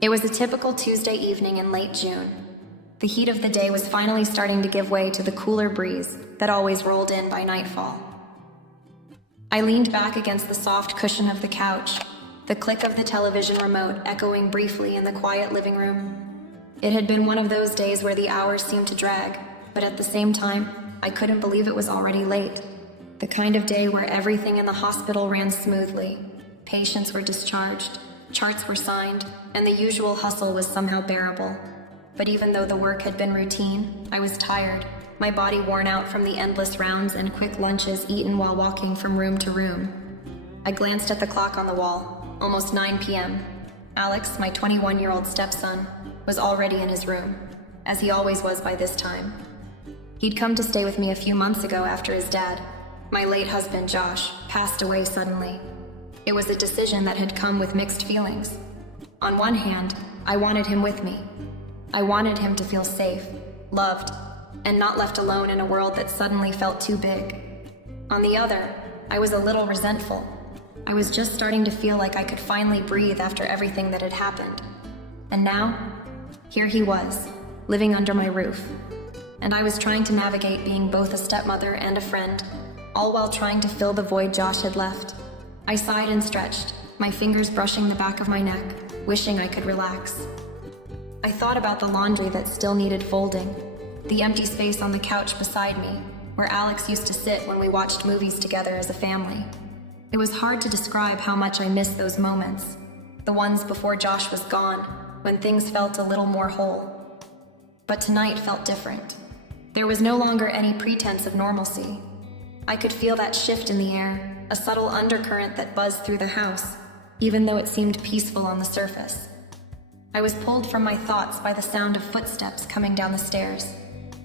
It was a typical Tuesday evening in late June. The heat of the day was finally starting to give way to the cooler breeze that always rolled in by nightfall. I leaned back against the soft cushion of the couch, the click of the television remote echoing briefly in the quiet living room. It had been one of those days where the hours seemed to drag, but at the same time, I couldn't believe it was already late. The kind of day where everything in the hospital ran smoothly. Patients were discharged, charts were signed, and the usual hustle was somehow bearable. But even though the work had been routine, I was tired, my body worn out from the endless rounds and quick lunches eaten while walking from room to room. I glanced at the clock on the wall, almost 9 p.m. Alex, my 21-year-old stepson, was already in his room, as he always was by this time. He'd come to stay with me a few months ago after his dad, my late husband Josh, passed away suddenly. It was a decision that had come with mixed feelings. On one hand, I wanted him with me. I wanted him to feel safe, loved, and not left alone in a world that suddenly felt too big. On the other, I was a little resentful. I was just starting to feel like I could finally breathe after everything that had happened. And now, here he was, living under my roof. And I was trying to navigate being both a stepmother and a friend, all while trying to fill the void Josh had left. I sighed and stretched, my fingers brushing the back of my neck, wishing I could relax. I thought about the laundry that still needed folding, the empty space on the couch beside me, where Alex used to sit when we watched movies together as a family. It was hard to describe how much I missed those moments, the ones before Josh was gone, when things felt a little more whole. But tonight felt different. There was no longer any pretense of normalcy. I could feel that shift in the air, a subtle undercurrent that buzzed through the house, even though it seemed peaceful on the surface. I was pulled from my thoughts by the sound of footsteps coming down the stairs.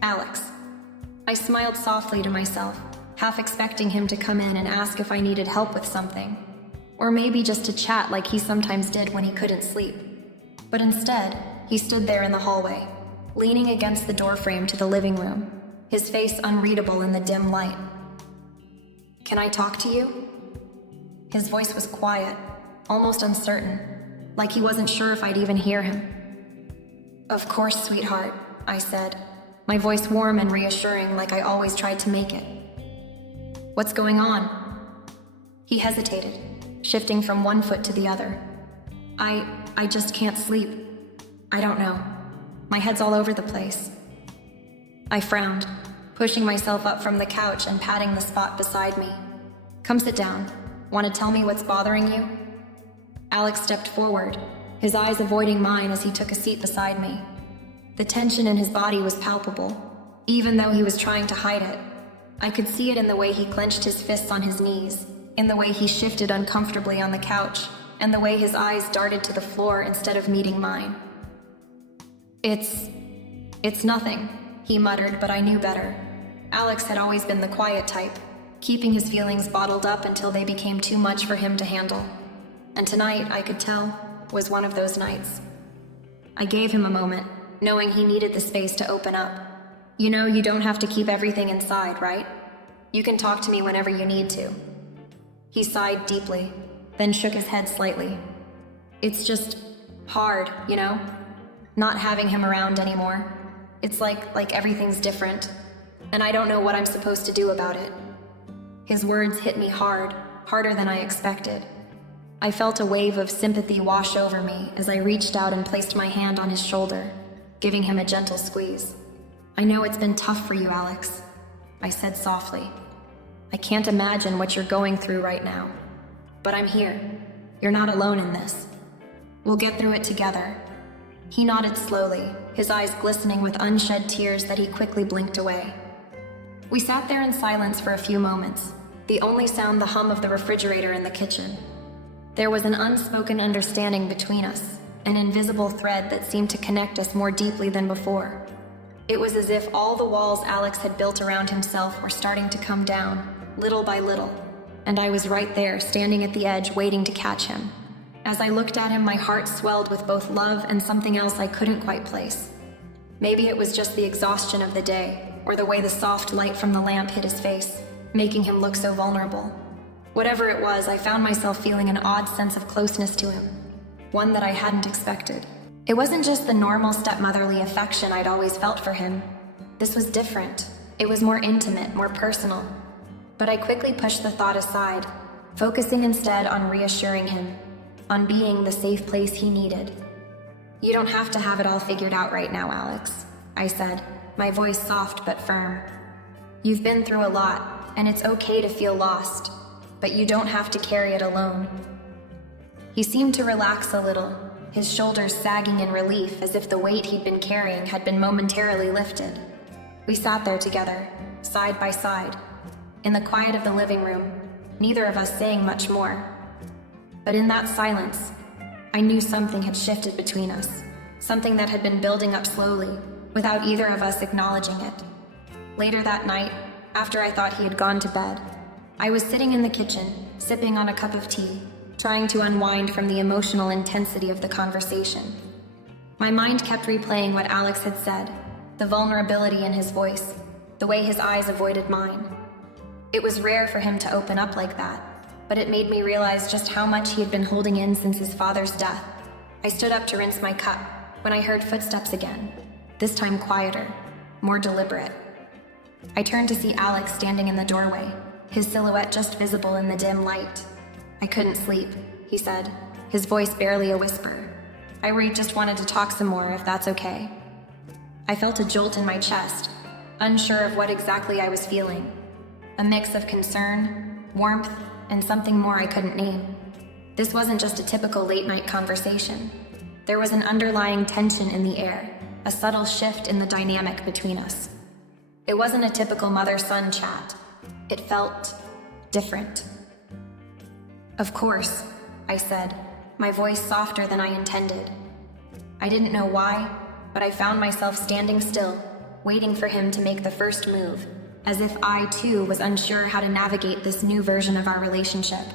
Alex. I smiled softly to myself, half expecting him to come in and ask if I needed help with something, or maybe just to chat like he sometimes did when he couldn't sleep. But instead, he stood there in the hallway, leaning against the doorframe to the living room, his face unreadable in the dim light. "Can I talk to you?" His voice was quiet, almost uncertain, like he wasn't sure if I'd even hear him. "Of course, sweetheart," I said, my voice warm and reassuring like I always tried to make it. "What's going on?" He hesitated, shifting from one foot to the other. I just can't sleep. I don't know. My head's all over the place." I frowned, pushing myself up from the couch and patting the spot beside me. "Come sit down. Want to tell me what's bothering you?" Alex stepped forward, his eyes avoiding mine as he took a seat beside me. The tension in his body was palpable, even though he was trying to hide it. I could see it in the way he clenched his fists on his knees, in the way he shifted uncomfortably on the couch, and the way his eyes darted to the floor instead of meeting mine. It's nothing," he muttered, but I knew better. Alex had always been the quiet type, keeping his feelings bottled up until they became too much for him to handle. And tonight, I could tell, was one of those nights. I gave him a moment, knowing he needed the space to open up. "You know, you don't have to keep everything inside, right? You can talk to me whenever you need to." He sighed deeply, then shook his head slightly. "It's just hard, you know? Not having him around anymore. It's like everything's different, and I don't know what I'm supposed to do about it." His words hit me hard, harder than I expected. I felt a wave of sympathy wash over me as I reached out and placed my hand on his shoulder, giving him a gentle squeeze. "I know it's been tough for you, Alex," I said softly. "I can't imagine what you're going through right now. But I'm here. You're not alone in this. We'll get through it together." He nodded slowly, his eyes glistening with unshed tears that he quickly blinked away. We sat there in silence for a few moments, the only sound the hum of the refrigerator in the kitchen. There was an unspoken understanding between us, an invisible thread that seemed to connect us more deeply than before. It was as if all the walls Alex had built around himself were starting to come down, little by little, and I was right there, standing at the edge, waiting to catch him. As I looked at him, my heart swelled with both love and something else I couldn't quite place. Maybe it was just the exhaustion of the day, or the way the soft light from the lamp hit his face, making him look so vulnerable. Whatever it was, I found myself feeling an odd sense of closeness to him, one that I hadn't expected. It wasn't just the normal stepmotherly affection I'd always felt for him. This was different. It was more intimate, more personal. But I quickly pushed the thought aside, focusing instead on reassuring him, on being the safe place he needed. "You don't have to have it all figured out right now, Alex," I said, my voice soft but firm. "You've been through a lot, and it's okay to feel lost, but you don't have to carry it alone." He seemed to relax a little, his shoulders sagging in relief as if the weight he'd been carrying had been momentarily lifted. We sat there together, side by side, in the quiet of the living room, neither of us saying much more. But in that silence, I knew something had shifted between us, something that had been building up slowly, without either of us acknowledging it. Later that night, after I thought he had gone to bed, I was sitting in the kitchen, sipping on a cup of tea, trying to unwind from the emotional intensity of the conversation. My mind kept replaying what Alex had said, the vulnerability in his voice, the way his eyes avoided mine. It was rare for him to open up like that, but it made me realize just how much he had been holding in since his father's death. I stood up to rinse my cup when I heard footsteps again, this time quieter, more deliberate. I turned to see Alex standing in the doorway, his silhouette just visible in the dim light. "I couldn't sleep," he said, his voice barely a whisper. "I really just wanted to talk some more, if that's okay." I felt a jolt in my chest, unsure of what exactly I was feeling. A mix of concern, warmth, and something more I couldn't name. This wasn't just a typical late-night conversation. There was an underlying tension in the air, a subtle shift in the dynamic between us. It wasn't a typical mother-son chat. It felt different. "Of course," I said, my voice softer than I intended. I didn't know why, but I found myself standing still, waiting for him to make the first move, as if I, too, was unsure how to navigate this new version of our relationship.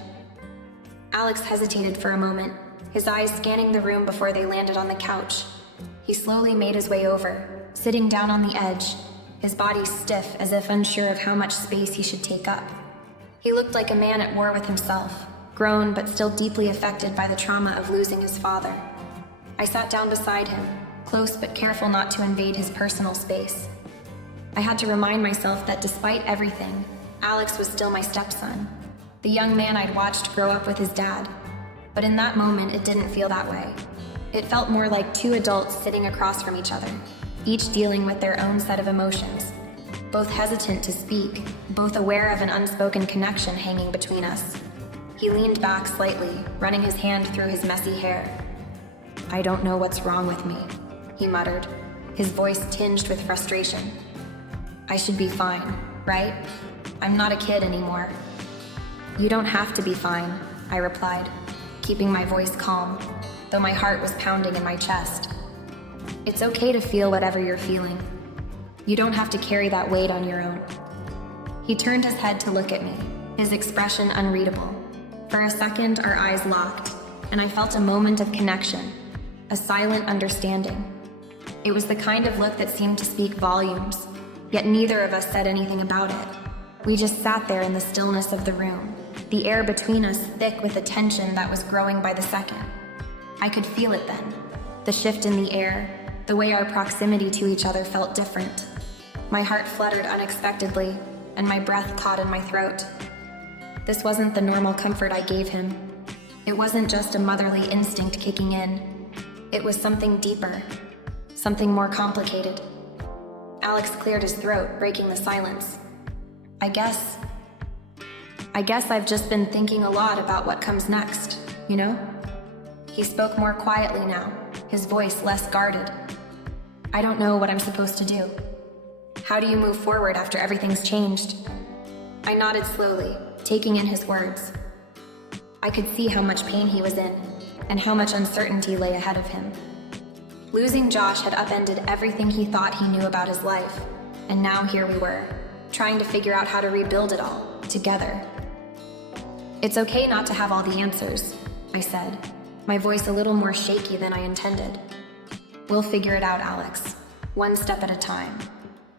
Alex hesitated for a moment, his eyes scanning the room before they landed on the couch. He slowly made his way over, sitting down on the edge, his body stiff as if unsure of how much space he should take up. He looked like a man at war with himself, grown but still deeply affected by the trauma of losing his father. I sat down beside him, close but careful not to invade his personal space. I had to remind myself that despite everything, Alex was still my stepson, the young man I'd watched grow up with his dad. But in that moment, it didn't feel that way. It felt more like two adults sitting across from each other, each dealing with their own set of emotions, both hesitant to speak, both aware of an unspoken connection hanging between us. He leaned back slightly, running his hand through his messy hair. "I don't know what's wrong with me," he muttered, his voice tinged with frustration. "I should be fine, right? I'm not a kid anymore." "You don't have to be fine," I replied, keeping my voice calm, though my heart was pounding in my chest. "It's okay to feel whatever you're feeling. You don't have to carry that weight on your own." He turned his head to look at me, his expression unreadable. For a second, our eyes locked, and I felt a moment of connection, a silent understanding. It was the kind of look that seemed to speak volumes, yet neither of us said anything about it. We just sat there in the stillness of the room, the air between us thick with a tension that was growing by the second. I could feel it then, the shift in the air, the way our proximity to each other felt different. My heart fluttered unexpectedly, and my breath caught in my throat. This wasn't the normal comfort I gave him. It wasn't just a motherly instinct kicking in. It was something deeper, something more complicated. Alex cleared his throat, breaking the silence. I guess I've just been thinking a lot about what comes next, you know?" He spoke more quietly now, his voice less guarded. "I don't know what I'm supposed to do. How do you move forward after everything's changed?" I nodded slowly, taking in his words. I could see how much pain he was in, and how much uncertainty lay ahead of him. Losing Josh had upended everything he thought he knew about his life, and now here we were, trying to figure out how to rebuild it all, together. "It's okay not to have all the answers," I said, my voice a little more shaky than I intended. "We'll figure it out, Alex, one step at a time."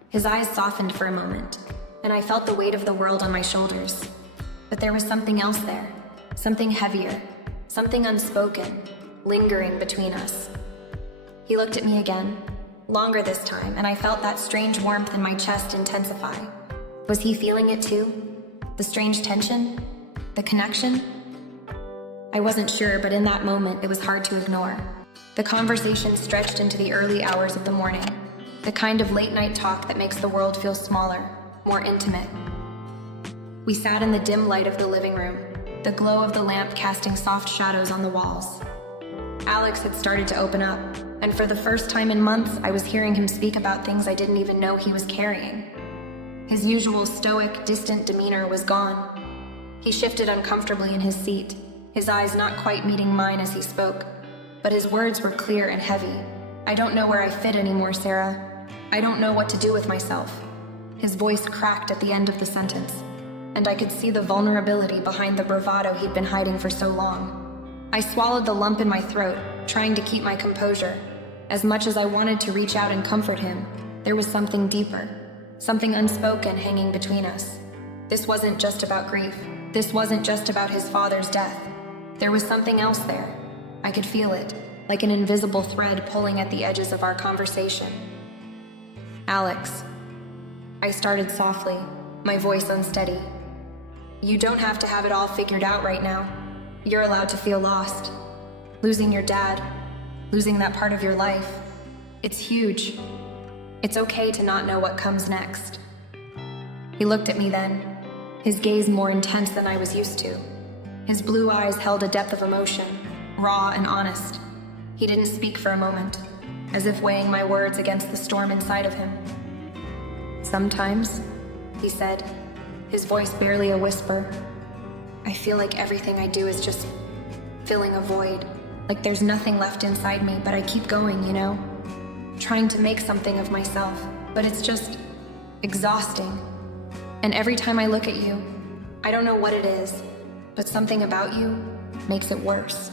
His eyes softened for a moment, and I felt the weight of the world on my shoulders. But there was something else there, something heavier, something unspoken, lingering between us. He looked at me again, longer this time, and I felt that strange warmth in my chest intensify. Was he feeling it too? The strange tension? The connection? I wasn't sure, but in that moment, it was hard to ignore. The conversation stretched into the early hours of the morning, the kind of late-night talk that makes the world feel smaller, more intimate. We sat in the dim light of the living room, the glow of the lamp casting soft shadows on the walls. Alex had started to open up, and for the first time in months, I was hearing him speak about things I didn't even know he was carrying. His usual stoic, distant demeanor was gone. He shifted uncomfortably in his seat, his eyes not quite meeting mine as he spoke, but his words were clear and heavy. "I don't know where I fit anymore, Sarah. I don't know what to do with myself." His voice cracked at the end of the sentence, and I could see the vulnerability behind the bravado he'd been hiding for so long. I swallowed the lump in my throat, trying to keep my composure. As much as I wanted to reach out and comfort him, there was something deeper, something unspoken hanging between us. This wasn't just about grief. This wasn't just about his father's death. There was something else there. I could feel it, like an invisible thread pulling at the edges of our conversation. "Alex," I started softly, my voice unsteady. "You don't have to have it all figured out right now. You're allowed to feel lost. Losing your dad, losing that part of your life, it's huge. It's okay to not know what comes next." He looked at me then, his gaze more intense than I was used to. His blue eyes held a depth of emotion, raw and honest. He didn't speak for a moment, as if weighing my words against the storm inside of him. "Sometimes," he said, his voice barely a whisper, "I feel like everything I do is just filling a void, like there's nothing left inside me, but I keep going, you know? Trying to make something of myself, but it's just exhausting. And every time I look at you, I don't know what it is, but something about you makes it worse."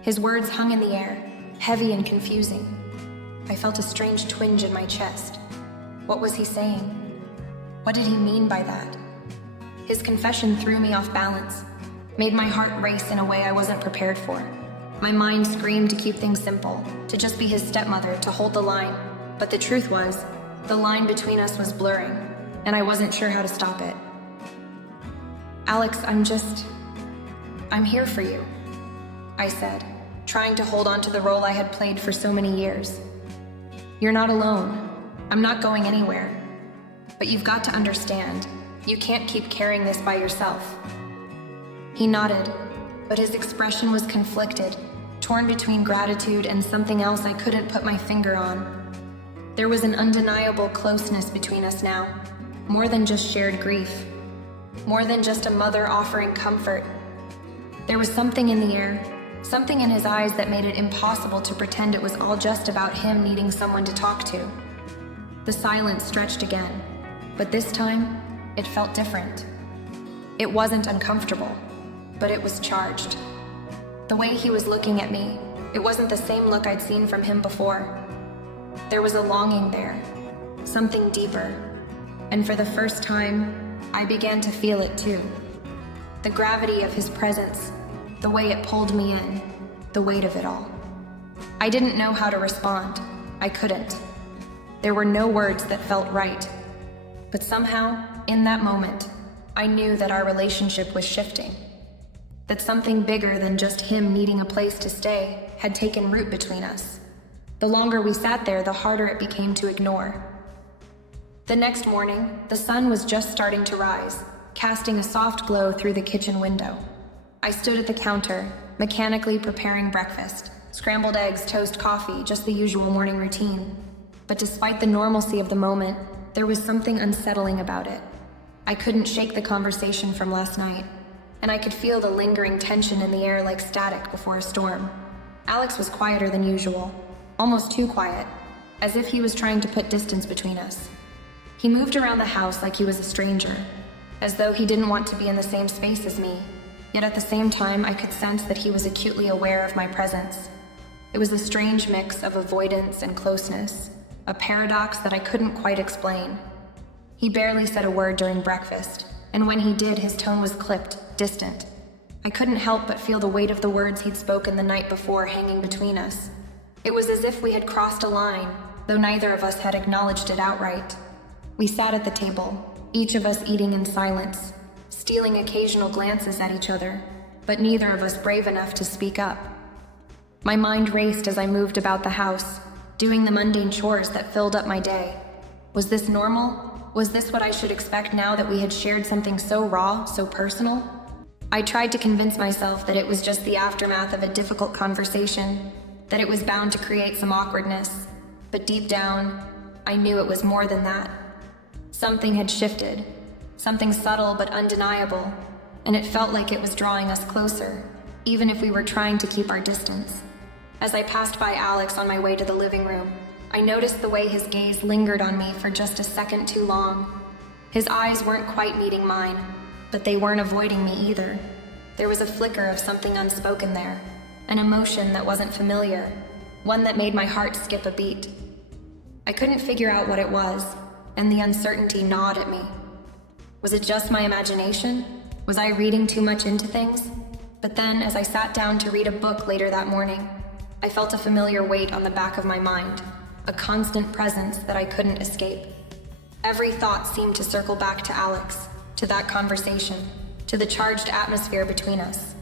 His words hung in the air, heavy and confusing. I felt a strange twinge in my chest. What was he saying? What did he mean by that? His confession threw me off balance, made my heart race in a way I wasn't prepared for. My mind screamed to keep things simple, to just be his stepmother, to hold the line. But the truth was, the line between us was blurring, and I wasn't sure how to stop it. "Alex, I'm here for you," I said, trying to hold on to the role I had played for so many years. "You're not alone. I'm not going anywhere. But you've got to understand, you can't keep carrying this by yourself." He nodded, but his expression was conflicted, torn between gratitude and something else I couldn't put my finger on. There was an undeniable closeness between us now, more than just shared grief, more than just a mother offering comfort. There was something in the air, something in his eyes that made it impossible to pretend it was all just about him needing someone to talk to. The silence stretched again, but this time, it felt different. It wasn't uncomfortable, but it was charged. The way he was looking at me, it wasn't the same look I'd seen from him before. There was a longing there, something deeper, and for the first time, I began to feel it too. The gravity of his presence, the way it pulled me in, the weight of it all. I didn't know how to respond. I couldn't. There were no words that felt right. But somehow, in that moment, I knew that our relationship was shifting. That something bigger than just him needing a place to stay had taken root between us. The longer we sat there, the harder it became to ignore. The next morning, the sun was just starting to rise, casting a soft glow through the kitchen window. I stood at the counter, mechanically preparing breakfast. Scrambled eggs, toast, coffee, just the usual morning routine. But despite the normalcy of the moment, there was something unsettling about it. I couldn't shake the conversation from last night, and I could feel the lingering tension in the air like static before a storm. Alex was quieter than usual, almost too quiet, as if he was trying to put distance between us. He moved around the house like he was a stranger, as though he didn't want to be in the same space as me, yet at the same time I could sense that he was acutely aware of my presence. It was a strange mix of avoidance and closeness, a paradox that I couldn't quite explain. He barely said a word during breakfast, and when he did, his tone was clipped, distant. I couldn't help but feel the weight of the words he'd spoken the night before hanging between us. It was as if we had crossed a line, though neither of us had acknowledged it outright. We sat at the table, each of us eating in silence, stealing occasional glances at each other, but neither of us brave enough to speak up. My mind raced as I moved about the house, doing the mundane chores that filled up my day. Was this normal? Was this what I should expect now that we had shared something so raw, so personal? I tried to convince myself that it was just the aftermath of a difficult conversation, that it was bound to create some awkwardness, but deep down, I knew it was more than that. Something had shifted, something subtle but undeniable, and it felt like it was drawing us closer, even if we were trying to keep our distance. As I passed by Alex on my way to the living room, I noticed the way his gaze lingered on me for just a second too long. His eyes weren't quite meeting mine, but they weren't avoiding me either. There was a flicker of something unspoken there, an emotion that wasn't familiar, one that made my heart skip a beat. I couldn't figure out what it was, and the uncertainty gnawed at me. Was it just my imagination? Was I reading too much into things? But then, as I sat down to read a book later that morning, I felt a familiar weight on the back of my mind, a constant presence that I couldn't escape. Every thought seemed to circle back to Alex, to that conversation, to the charged atmosphere between us.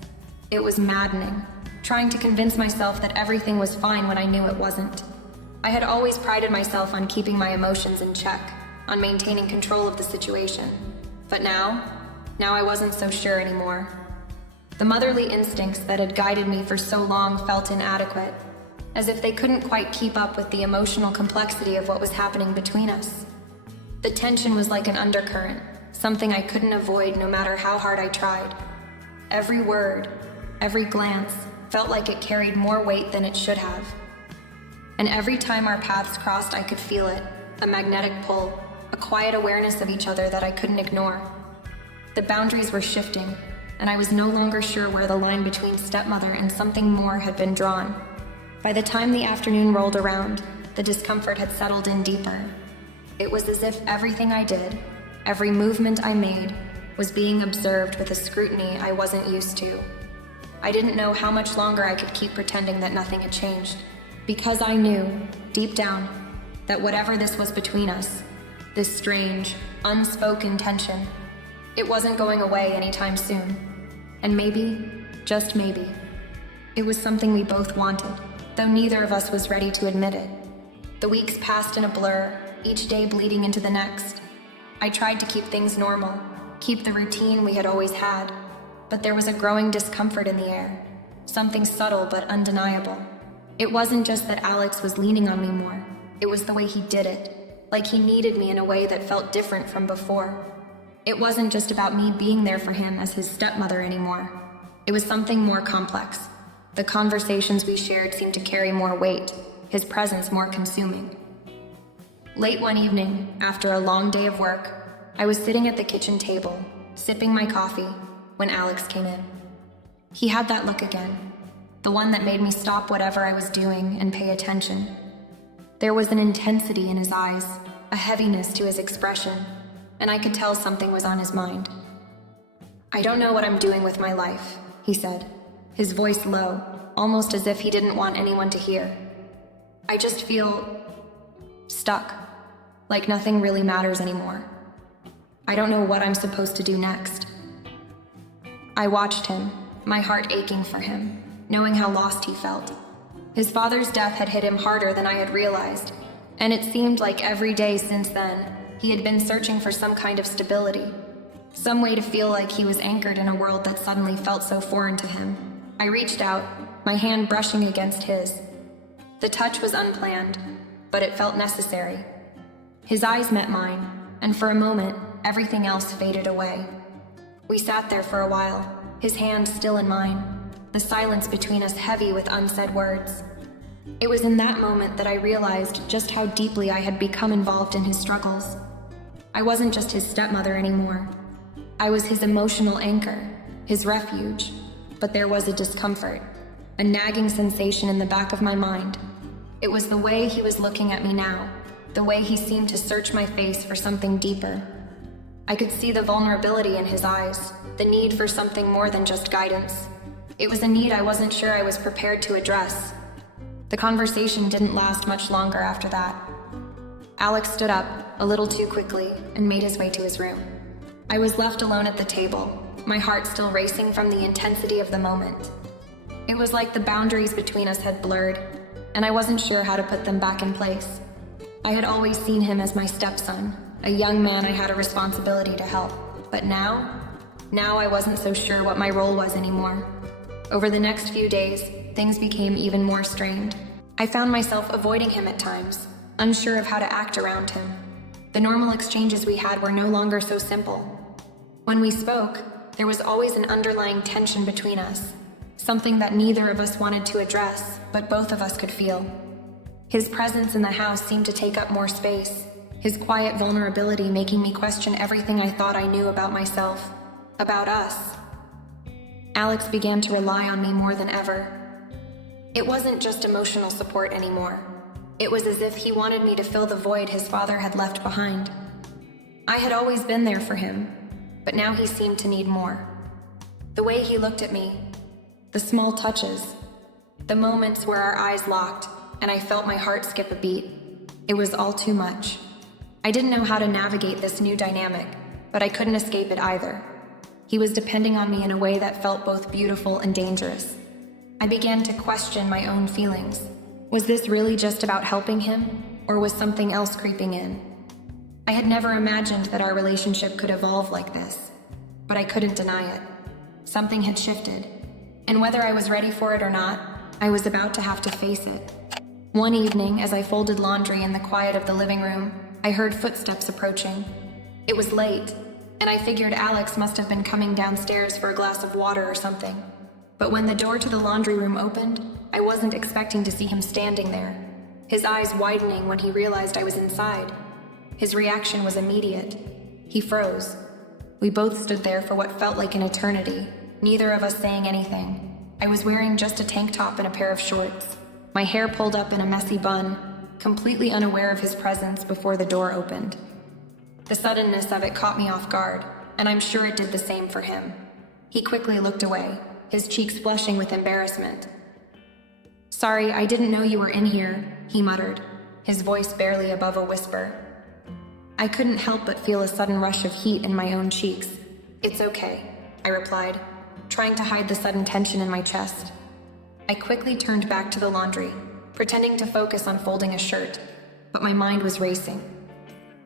It was maddening, trying to convince myself that everything was fine when I knew it wasn't. I had always prided myself on keeping my emotions in check, on maintaining control of the situation. But now I wasn't so sure anymore. The motherly instincts that had guided me for so long felt inadequate, as if they couldn't quite keep up with the emotional complexity of what was happening between us. The tension was like an undercurrent, something I couldn't avoid no matter how hard I tried. Every word, every glance, felt like it carried more weight than it should have. And every time our paths crossed, I could feel it, a magnetic pull, a quiet awareness of each other that I couldn't ignore. The boundaries were shifting, and I was no longer sure where the line between stepmother and something more had been drawn. By the time the afternoon rolled around, the discomfort had settled in deeper. It was as if everything I did, every movement I made, was being observed with a scrutiny I wasn't used to. I didn't know how much longer I could keep pretending that nothing had changed, because I knew, deep down, that whatever this was between us, this strange, unspoken tension, it wasn't going away anytime soon. And maybe, just maybe, it was something we both wanted, though neither of us was ready to admit it. The weeks passed in a blur, each day bleeding into the next. I tried to keep things normal, keep the routine we had always had, but there was a growing discomfort in the air, something subtle but undeniable. It wasn't just that Alex was leaning on me more, it was the way he did it, like he needed me in a way that felt different from before. It wasn't just about me being there for him as his stepmother anymore. It was something more complex. The conversations we shared seemed to carry more weight, his presence more consuming. Late one evening, after a long day of work, I was sitting at the kitchen table, sipping my coffee, when Alex came in. He had that look again, the one that made me stop whatever I was doing and pay attention. There was an intensity in his eyes, a heaviness to his expression, and I could tell something was on his mind. "I don't know what I'm doing with my life," he said, his voice low, almost as if he didn't want anyone to hear. "I just feel stuck, like nothing really matters anymore. I don't know what I'm supposed to do next." I watched him, my heart aching for him, knowing how lost he felt. His father's death had hit him harder than I had realized, and it seemed like every day since then, he had been searching for some kind of stability, some way to feel like he was anchored in a world that suddenly felt so foreign to him. I reached out, my hand brushing against his. The touch was unplanned, but it felt necessary. His eyes met mine, and for a moment, everything else faded away. We sat there for a while, his hand still in mine, the silence between us heavy with unsaid words. It was in that moment that I realized just how deeply I had become involved in his struggles. I wasn't just his stepmother anymore. I was his emotional anchor, his refuge, but there was a discomfort, a nagging sensation in the back of my mind. It was the way he was looking at me now, the way he seemed to search my face for something deeper. I could see the vulnerability in his eyes, the need for something more than just guidance. It was a need I wasn't sure I was prepared to address. The conversation didn't last much longer after that. Alex stood up, a little too quickly, and made his way to his room. I was left alone at the table, my heart still racing from the intensity of the moment. It was like the boundaries between us had blurred, and I wasn't sure how to put them back in place. I had always seen him as my stepson, a young man I had a responsibility to help. But now I wasn't so sure what my role was anymore. Over the next few days, things became even more strained. I found myself avoiding him at times, unsure of how to act around him. The normal exchanges we had were no longer so simple. When we spoke, there was always an underlying tension between us, something that neither of us wanted to address, but both of us could feel. His presence in the house seemed to take up more space, his quiet vulnerability making me question everything I thought I knew about myself, about us. Alex began to rely on me more than ever. It wasn't just emotional support anymore. It was as if he wanted me to fill the void his father had left behind. I had always been there for him, but now he seemed to need more. The way he looked at me, the small touches, the moments where our eyes locked and I felt my heart skip a beat. It was all too much. I didn't know how to navigate this new dynamic, but I couldn't escape it either. He was depending on me in a way that felt both beautiful and dangerous. I began to question my own feelings. Was this really just about helping him, or was something else creeping in? I had never imagined that our relationship could evolve like this, but I couldn't deny it. Something had shifted, and whether I was ready for it or not, I was about to have to face it. One evening, as I folded laundry in the quiet of the living room, I heard footsteps approaching. It was late, and I figured Alex must have been coming downstairs for a glass of water or something. But when the door to the laundry room opened, I wasn't expecting to see him standing there, his eyes widening when he realized I was inside. His reaction was immediate. He froze. We both stood there for what felt like an eternity, neither of us saying anything. I was wearing just a tank top and a pair of shorts, my hair pulled up in a messy bun, completely unaware of his presence before the door opened. The suddenness of it caught me off guard, and I'm sure it did the same for him. He quickly looked away, his cheeks flushing with embarrassment. "Sorry, I didn't know you were in here," he muttered, his voice barely above a whisper. I couldn't help but feel a sudden rush of heat in my own cheeks. "It's okay," I replied, trying to hide the sudden tension in my chest. I quickly turned back to the laundry, pretending to focus on folding a shirt, but my mind was racing.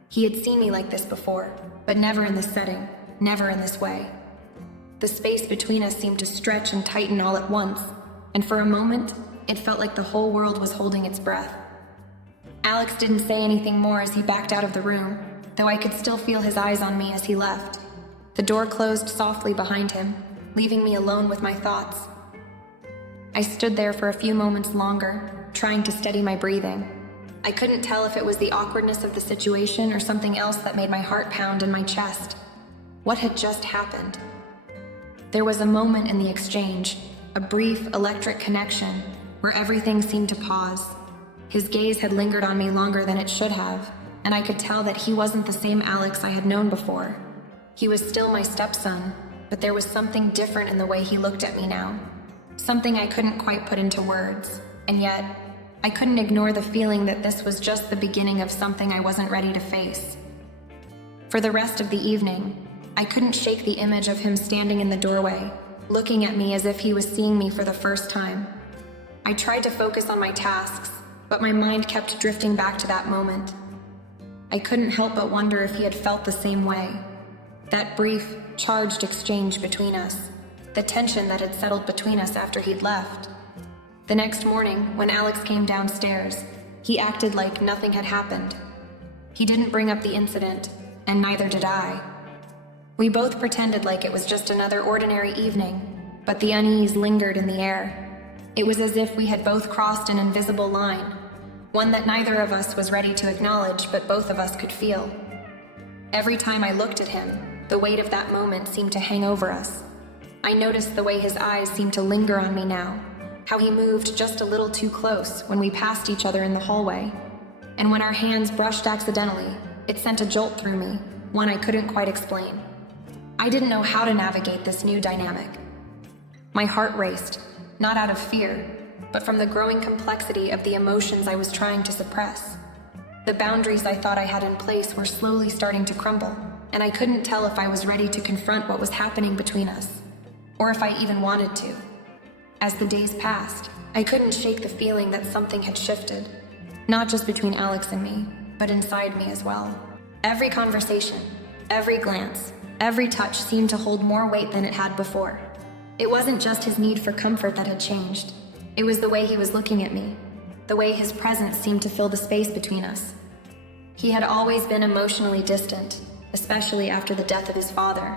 He had seen me like this before, but never in this setting, never in this way. The space between us seemed to stretch and tighten all at once, and for a moment, it felt like the whole world was holding its breath. Alex didn't say anything more as he backed out of the room, though I could still feel his eyes on me as he left. The door closed softly behind him, leaving me alone with my thoughts. I stood there for a few moments longer, trying to steady my breathing. I couldn't tell if it was the awkwardness of the situation or something else that made my heart pound in my chest. What had just happened? There was a moment in the exchange, a brief electric connection, where everything seemed to pause. His gaze had lingered on me longer than it should have, and I could tell that he wasn't the same Alex I had known before. He was still my stepson, but there was something different in the way he looked at me now. Something I couldn't quite put into words, and yet, I couldn't ignore the feeling that this was just the beginning of something I wasn't ready to face. For the rest of the evening, I couldn't shake the image of him standing in the doorway, looking at me as if he was seeing me for the first time. I tried to focus on my tasks, but my mind kept drifting back to that moment. I couldn't help but wonder if he had felt the same way. That brief, charged exchange between us, the tension that had settled between us after he'd left. The next morning, when Alex came downstairs, he acted like nothing had happened. He didn't bring up the incident, and neither did I. We both pretended like it was just another ordinary evening, but the unease lingered in the air. It was as if we had both crossed an invisible line, one that neither of us was ready to acknowledge, but both of us could feel. Every time I looked at him, the weight of that moment seemed to hang over us. I noticed the way his eyes seemed to linger on me now, how he moved just a little too close when we passed each other in the hallway. And when our hands brushed accidentally, it sent a jolt through me, one I couldn't quite explain. I didn't know how to navigate this new dynamic. My heart raced, not out of fear, but from the growing complexity of the emotions I was trying to suppress. The boundaries I thought I had in place were slowly starting to crumble, and I couldn't tell if I was ready to confront what was happening between us, or if I even wanted to. As the days passed, I couldn't shake the feeling that something had shifted, not just between Alex and me, but inside me as well. Every conversation, every glance, every touch seemed to hold more weight than it had before. It wasn't just his need for comfort that had changed. It was the way he was looking at me, the way his presence seemed to fill the space between us. He had always been emotionally distant, especially after the death of his father.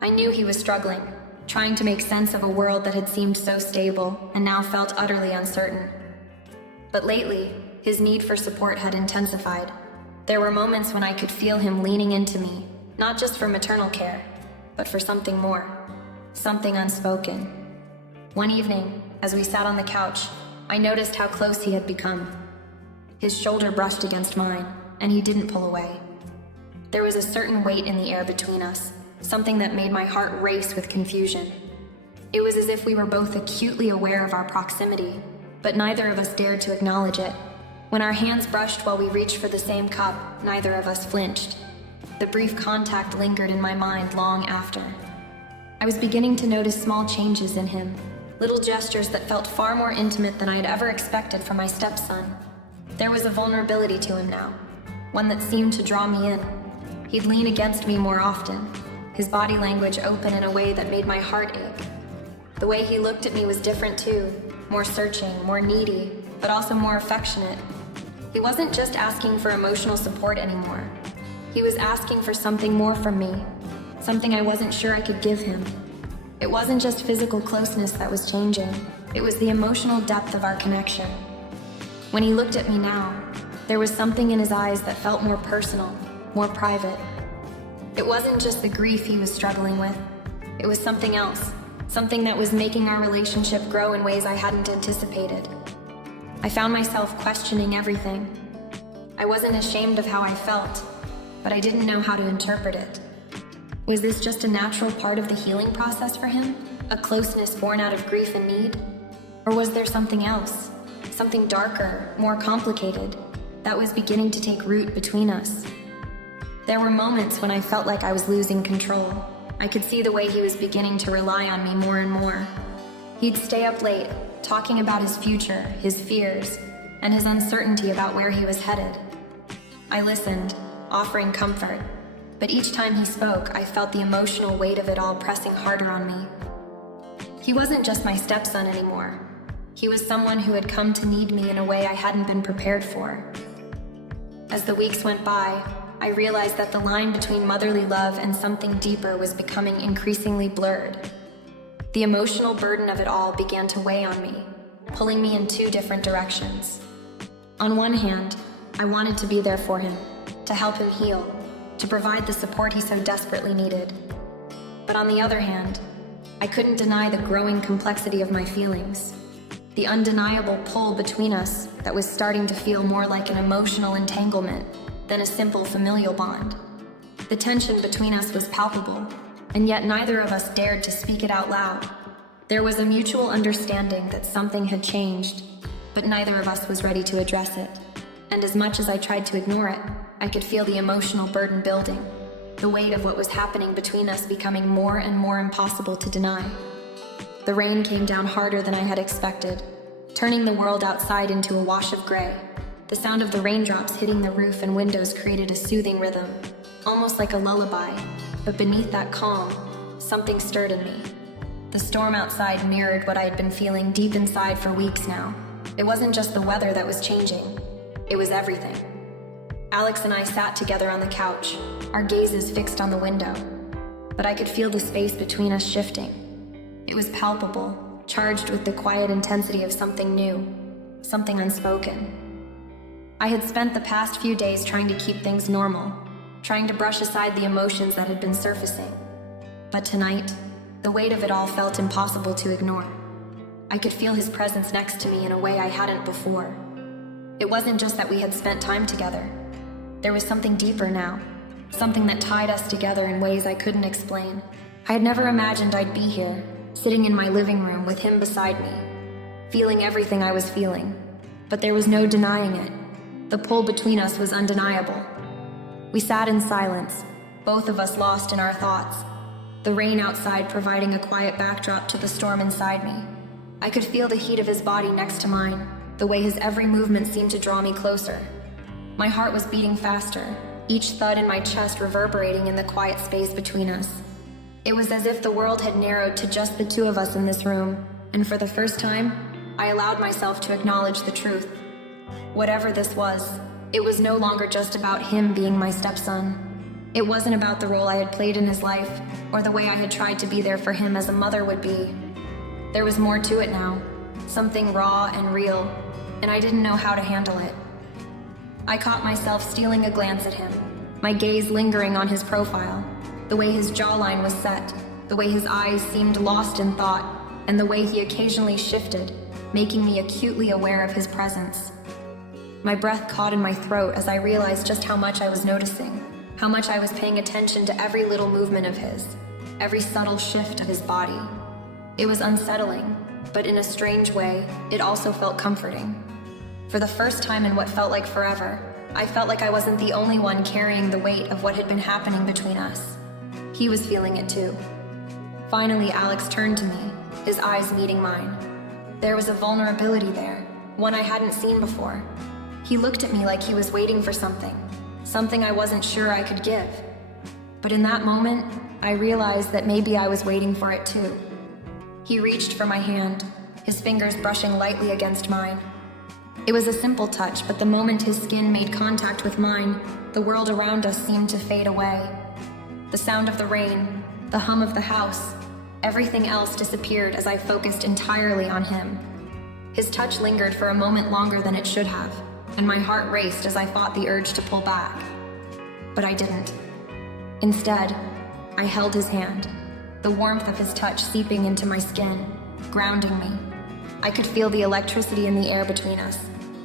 I knew he was struggling, trying to make sense of a world that had seemed so stable and now felt utterly uncertain. But lately, his need for support had intensified. There were moments when I could feel him leaning into me, not just for maternal care, but for something more, something unspoken. One evening, as we sat on the couch, I noticed how close he had become. His shoulder brushed against mine, and he didn't pull away. There was a certain weight in the air between us, something that made my heart race with confusion. It was as if we were both acutely aware of our proximity, but neither of us dared to acknowledge it. When our hands brushed while we reached for the same cup, neither of us flinched. The brief contact lingered in my mind long after. I was beginning to notice small changes in him, little gestures that felt far more intimate than I had ever expected from my stepson. There was a vulnerability to him now, one that seemed to draw me in. He'd lean against me more often, his body language open in a way that made my heart ache. The way he looked at me was different too, more searching, more needy, but also more affectionate. He wasn't just asking for emotional support anymore. He was asking for something more from me, something I wasn't sure I could give him. It wasn't just physical closeness that was changing, it was the emotional depth of our connection. When he looked at me now, there was something in his eyes that felt more personal, more private. It wasn't just the grief he was struggling with, it was something else, something that was making our relationship grow in ways I hadn't anticipated. I found myself questioning everything. I wasn't ashamed of how I felt, but I didn't know how to interpret it. Was this just a natural part of the healing process for him? A closeness born out of grief and need? Or was there something else, something darker, more complicated, that was beginning to take root between us? There were moments when I felt like I was losing control. I could see the way he was beginning to rely on me more and more. He'd stay up late, talking about his future, his fears, and his uncertainty about where he was headed. I listened, offering comfort, but each time he spoke, I felt the emotional weight of it all pressing harder on me. He wasn't just my stepson anymore. He was someone who had come to need me in a way I hadn't been prepared for. As the weeks went by, I realized that the line between motherly love and something deeper was becoming increasingly blurred. The emotional burden of it all began to weigh on me, pulling me in two different directions. On one hand, I wanted to be there for him, to help him heal, to provide the support he so desperately needed. But on the other hand, I couldn't deny the growing complexity of my feelings, the undeniable pull between us that was starting to feel more like an emotional entanglement than a simple familial bond. The tension between us was palpable, and yet neither of us dared to speak it out loud. There was a mutual understanding that something had changed, but neither of us was ready to address it. And as much as I tried to ignore it, I could feel the emotional burden building, the weight of what was happening between us becoming more and more impossible to deny. The rain came down harder than I had expected, turning the world outside into a wash of gray. The sound of the raindrops hitting the roof and windows created a soothing rhythm, almost like a lullaby. But beneath that calm, something stirred in me. The storm outside mirrored what I had been feeling deep inside for weeks now. It wasn't just the weather that was changing, it was everything. Alex and I sat together on the couch, our gazes fixed on the window. But I could feel the space between us shifting. It was palpable, charged with the quiet intensity of something new, something unspoken. I had spent the past few days trying to keep things normal, trying to brush aside the emotions that had been surfacing. But tonight, the weight of it all felt impossible to ignore. I could feel his presence next to me in a way I hadn't before. It wasn't just that we had spent time together. There was something deeper now, something that tied us together in ways I couldn't explain. I had never imagined I'd be here, sitting in my living room with him beside me, feeling everything I was feeling. But there was no denying it. The pull between us was undeniable. We sat in silence, both of us lost in our thoughts, the rain outside providing a quiet backdrop to the storm inside me. I could feel the heat of his body next to mine, the way his every movement seemed to draw me closer. My heart was beating faster, each thud in my chest reverberating in the quiet space between us. It was as if the world had narrowed to just the two of us in this room, and for the first time, I allowed myself to acknowledge the truth. Whatever this was, it was no longer just about him being my stepson. It wasn't about the role I had played in his life, or the way I had tried to be there for him as a mother would be. There was more to it now, something raw and real, and I didn't know how to handle it. I caught myself stealing a glance at him, my gaze lingering on his profile, the way his jawline was set, the way his eyes seemed lost in thought, and the way he occasionally shifted, making me acutely aware of his presence. My breath caught in my throat as I realized just how much I was noticing, how much I was paying attention to every little movement of his, every subtle shift of his body. It was unsettling, but in a strange way, it also felt comforting. For the first time in what felt like forever, I felt like I wasn't the only one carrying the weight of what had been happening between us. He was feeling it too. Finally, Alex turned to me, his eyes meeting mine. There was a vulnerability there, one I hadn't seen before. He looked at me like he was waiting for something I wasn't sure I could give. But in that moment, I realized that maybe I was waiting for it too. He reached for my hand, his fingers brushing lightly against mine. It was a simple touch, but the moment his skin made contact with mine, the world around us seemed to fade away. The sound of the rain, the hum of the house, everything else disappeared as I focused entirely on him. His touch lingered for a moment longer than it should have, and my heart raced as I fought the urge to pull back. But I didn't. Instead, I held his hand, the warmth of his touch seeping into my skin, grounding me. I could feel the electricity in the air between us,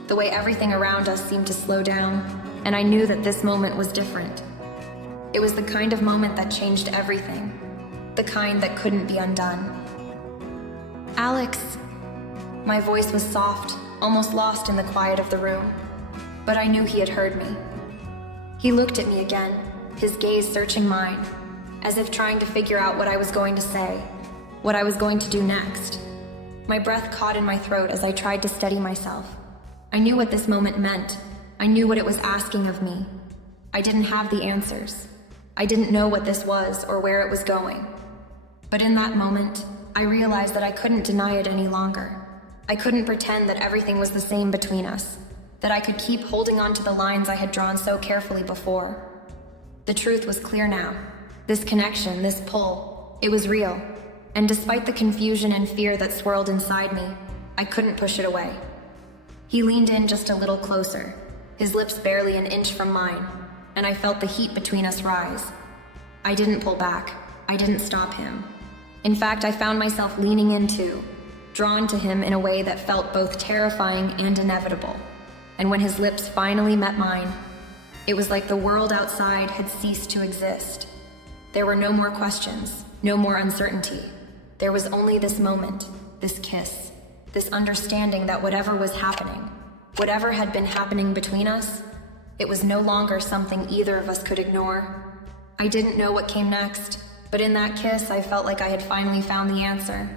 the way everything around us seemed to slow down, and I knew that this moment was different. It was the kind of moment that changed everything, the kind that couldn't be undone. Alex. My voice was soft, almost lost in the quiet of the room, but I knew he had heard me. He looked at me again, his gaze searching mine, as if trying to figure out what I was going to say, what I was going to do next. My breath caught in my throat as I tried to steady myself. I knew what this moment meant. I knew what it was asking of me. I didn't have the answers. I didn't know what this was or where it was going. But in that moment, I realized that I couldn't deny it any longer. I couldn't pretend that everything was the same between us, that I could keep holding on to the lines I had drawn so carefully before. The truth was clear now. This connection, this pull, it was real. And despite the confusion and fear that swirled inside me, I couldn't push it away. He leaned in just a little closer, his lips barely an inch from mine, and I felt the heat between us rise. I didn't pull back. I didn't stop him. In fact, I found myself leaning in too, drawn to him in a way that felt both terrifying and inevitable. And when his lips finally met mine, it was like the world outside had ceased to exist. There were no more questions, no more uncertainty. There was only this moment, this kiss, this understanding that whatever was happening, whatever had been happening between us, it was no longer something either of us could ignore. I didn't know what came next, but in that kiss, I felt like I had finally found the answer.